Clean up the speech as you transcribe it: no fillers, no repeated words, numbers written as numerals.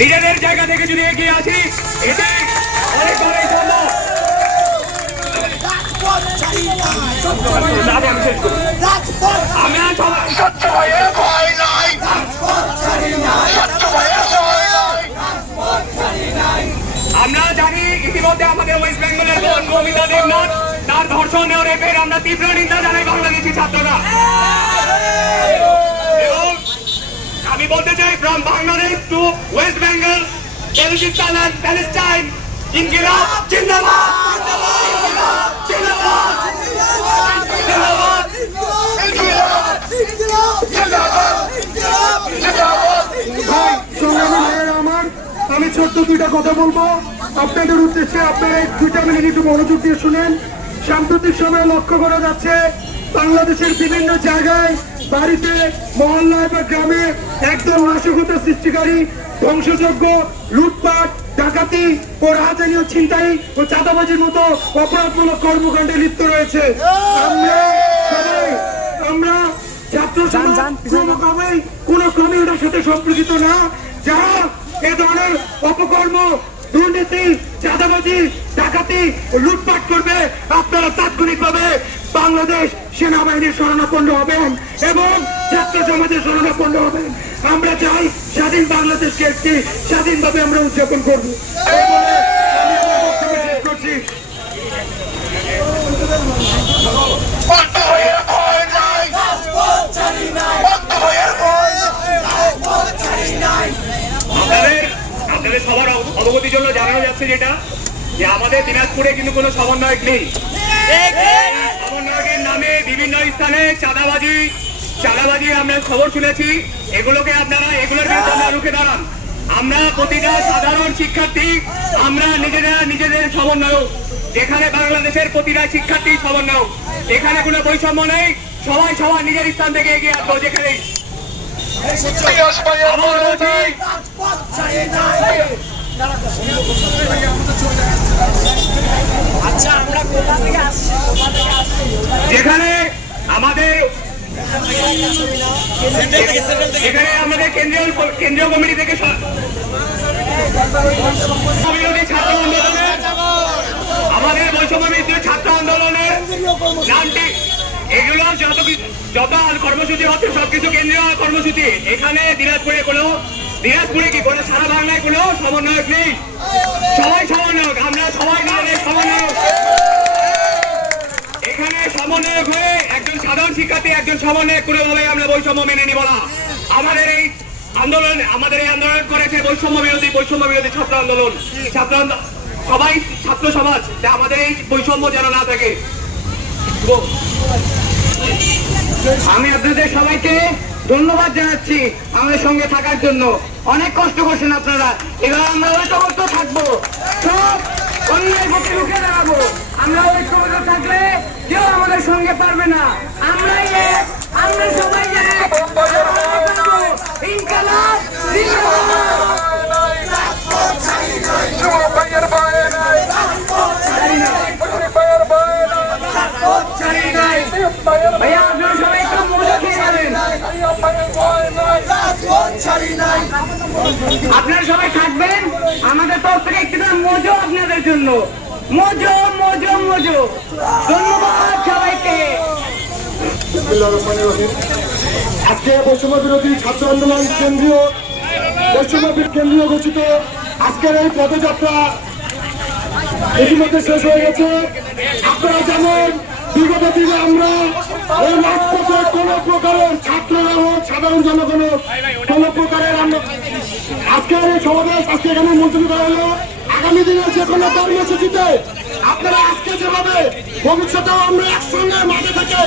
নিজেদের জায়গা থেকে যদি এগিয়ে আসি এটি অনেক বড়ই সম্ভব। আমরা জানি ইতিমধ্যে আমাদের ওয়েস্ট বেঙ্গলের বোন মৌমিতা দেবনাথ তার ধর্ষণ ও রেপের আমরা তীব্র নিন্দা জানাই বাংলাদেশি ছাত্ররা। এবং আমি বলতে চাই from Bangladesh to west Bengal, Balochistan and Palestine, ইনকিলাব জিন্দাবাদ, ইনকিলাব জিন্দাবাদ, জিন্দাবাদ, ইনকিলাব জিন্দাবাদ, জিন্দাবাদ। আমি ছোট্ট দুইটা কথা বলবো আপনাদের উদ্দেশ্যে, আপনারা 2 মিনিট একটু মনোযোগ দিয়ে শুনেন। সাম্প্রতিক সময়ে লক্ষ্য করা যাচ্ছে বাংলাদেশের বিভিন্ন জায়গায় বাড়িতে, মহল্লায় বা গ্রামে একদম নাশকতা সৃষ্টিকারী, ধ্বংসযজ্ঞ, লুটপাট, ডাকাতি ও রাহাজানি ও ছিনতাই ও চাঁদাবাজির মতো অপরাধমূলক কর্মকাণ্ডে লিপ্ত রয়েছে। আমরা ছাত্র সমাজ কোনো ক্রমে এটার সাথে সম্পর্কিত না। যারা এ ধরনের অপকর্ম, দুর্নীতি, চাঁদাবাজি, ডাকাতি ও লুটপাট করবে আপনারা তাৎক্ষণিকভাবে বাংলাদেশ সেনাবাহিনীর শরণাপন্ন হবেন এবং ছাত্র সমাজের শরণাপন্ন হবেন। আমরা চাই স্বাধীন বাংলাদেশকে একটি স্বাধীনভাবে আমরা উদযাপন করবো। আপনাদের সবার অবগতির জন্য জানানো যাচ্ছে যেটা যে আমাদের দিনাজপুরে কিন্তু কোনো সমন্বয়ক নেই। সমন্বয়কের নামে বিভিন্ন স্থানে চাঁদাবাজি আমরা খবর শুনেছি। এগুলোকে আপনারা এগুলোর বিরুদ্ধে রুখে দাঁড়ান। আমরা প্রতিটা সাধারণ শিক্ষার্থী আমরা নিজেদের সমন্বয়ক, যেখানে বাংলাদেশের প্রতিটা শিক্ষার্থী সমন্বয়ক, এখানে কোনো বৈষম্য নেই। সবাই নিজের স্থান থেকে এগিয়ে আসবো। যেখানে যেখানে আমাদের কেন্দ্রীয় কমিটি থেকে ছাত্র আন্দোলনের, আমাদের বৈষম্য বিরোধী ছাত্র আন্দোলনের নামটি, এগুলো যত কর্মসূচি হচ্ছে সবকিছু কেন্দ্রীয় কর্মসূচি। এখানে দিনাজপুরে কি করে সারা বাংলায় কোনো সমন্বয়ক নেই। সবাই সমন্বয়ক, আমরা সবাই নিজেদের সমন্বয়ক। এখানে সমন্বয়ক হয়ে একজন সাধারণ শিক্ষার্থী, একজন সমন্বয়ক কোনোভাবে আমরা বৈষম্য মেনে নিব না। আমাদের এই আন্দোলন করেছে বৈষম্য বিরোধী ছাত্র আন্দোলন, সবাই ছাত্র সমাজ। আমাদের এই বৈষম্য যেন না থাকে। আমি আপনাদের সবাইকে ধন্যবাদ জানাচ্ছি আমাদের সঙ্গে থাকার জন্য। অনেক কষ্ট করছেন আপনারা। এবার আমরা ঐক্যবদ্ধ থাকবো, সব অন্যায়ের পক্ষে রুখে দাঁড়াবো। আমরা ঐক্যবদ্ধ থাকলে কেউ আমাদের সঙ্গে পারবে না। আমরা সবাই ইনকিলাব ভাইয়া, আপনারা সবাই একটু মজা খেয়ে যাবেন। আপনারা সবাই থাকবেন, আমাদের তরফ থেকে একটু মজো আপনাদের জন্য। মজো। ধন্যবাদ সবাইকে। আজকে বৈষম্য বিরোধী ছাত্র আন্দোলন কেন্দ্রীয় ঘোষিত আজকের এই পদযাত্রা ইতিমধ্যে শেষ হয়ে গেছে। আপনারা জানেন বিগত দিনে আমরা এই রাজপথে কোন প্রকারের ছাত্ররা হোক, সাধারণ জনগণ হোক, কোন প্রকারের আজকের এই সমাবেশ আজকে এখানে মুলতবি করা হলো। আগামী দিনে যে কোনো কর্মসূচিতে আপনারা আজকে যেভাবে ভবিষ্যতেও আমরা একসঙ্গে মাঠে থেকে